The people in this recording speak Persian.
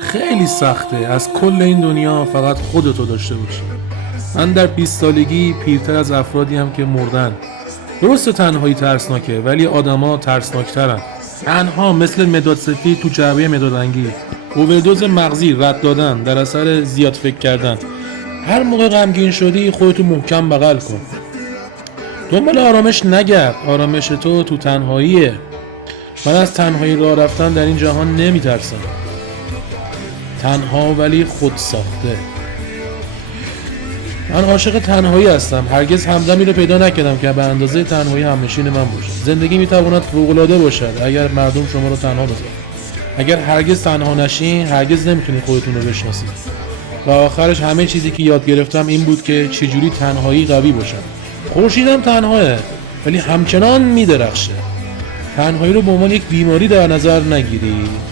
خیلی سخته از کل این دنیا فقط خودتو داشته باشی. من در 20 سالگی پیرتر از افرادی هم که مردن. درست تنهایی ترسناکه ولی آدما ترسناکترن. تنها مثل مداد سفید تو جعبه مداد رنگی، اووردوز مغزی، رد دادن در اثر زیاد فکر کردن. هر موقع غمگین شدی خودتو محکم بغل کن. دنبال آرامش نگرد، آرامش تو تنهاییه. من از تنهایی راه رفتن در این جهان نمیترسم. تنها ولی خود ساخته. من عاشق تنهایی هستم. هرگز همدمی رو پیدا نکردم که به اندازه تنهایی همنشین من باشه. زندگی میتواند فوق‌العاده باشد اگر مردم شما رو تنها بذارن. اگر هرگز تنها نشین، هرگز نمیتونید خودتون رو بشناسید. و آخرش همه چیزی که یاد گرفتم این بود که چجوری تنهایی قوی باشم. خورشیدم تنهاه ولی همچنان میدرخشه. تنهایی رو به عنوان یک بیماری در نظر نگیرید.